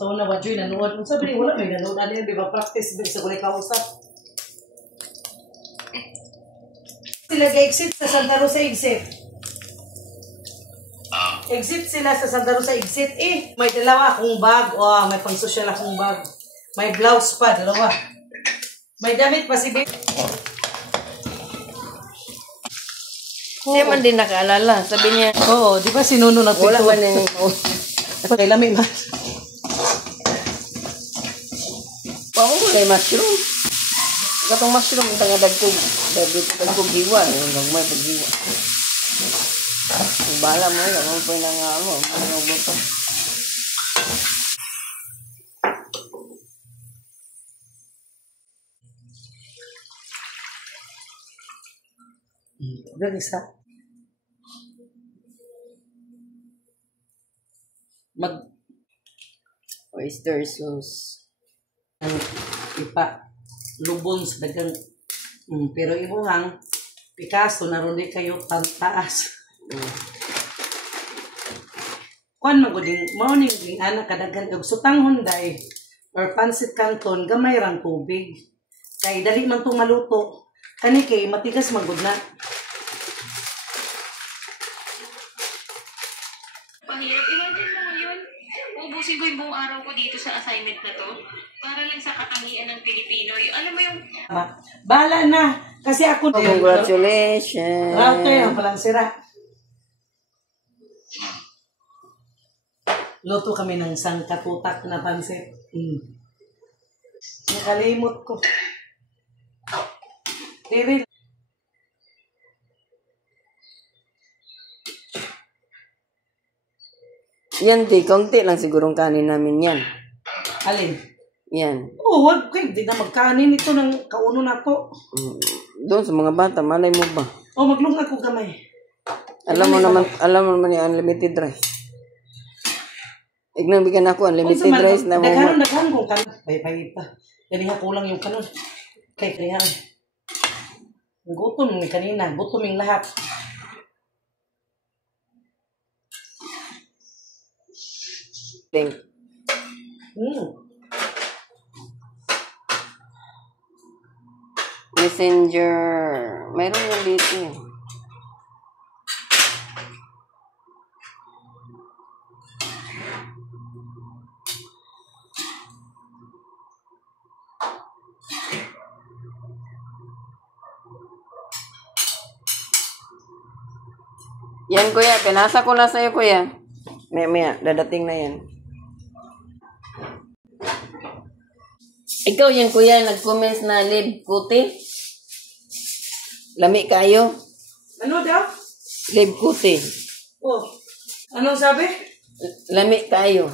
Sa una ba, Joy, nanood. Kung sabi wala may nanood. Ano yun, di ba? Practice ba sa kulay kausap? Sila ga-exit sa Santa Rosa exit. Exit sila sa Santa Rosa exit. May dalawa akong bag. Oh, may pang-social akong bag. May blouse pa, dalawa. May damit pa si Babe. Siya man din nakaalala. Sabi niya, Oo, di ba sinuno na wala man yung Kay lami man. pao kay mushroom. Katong mushroom, ito nga dagkog hiwa. May paghiwa. Kung bala mo, ako po yung mga buto. Ganisa. Oyster sauce. Ipa. Lubon sa dagang. Pero ibuhang Picasso na ron di kayo taas. Kuan maguding morning ding anak kadagan og sutang Honday or pansit canton gamay rang tubig. Kay dali man tong maluto. Kani kay matigas magud na. Pahirap. Imagine mo yun. Ubusin ko yung buong araw ko dito sa assignment na to. Para lang sa katangian ng Pilipino. Alam mo yung... Bahala na. Kasi ako... Congratulations! Router ang palang sira. Luto kami ng sangkatutak na pansit. Nakalimot ko. Tiri. Yan, di. Kaunti lang sigurong kanin namin yan. Alin? Yan. Oo, wag ko. Hindi na magkanin ito ng kauno na to. Doon sa mga bata, malay mo ba? O, maglunga ko gamay. Alam mo naman yung unlimited rice. Ignabigyan ako, unlimited rice na mo. Daghan kong kanon. Bay pa. Kaniha kulang yung kanon. Kay kaniha. Gutom ni kanina. Gutom yung lahat. Messenger. Mayroon yung dito eh. Yan kuya, pinasa ko na sa'yo kuya. Maya, dadating na yan. Ikaw yan kuya, nag-comments na live kuti. Lami kayo. Ano daw? Live kuti. Oh, anong sabi? Lami kayo.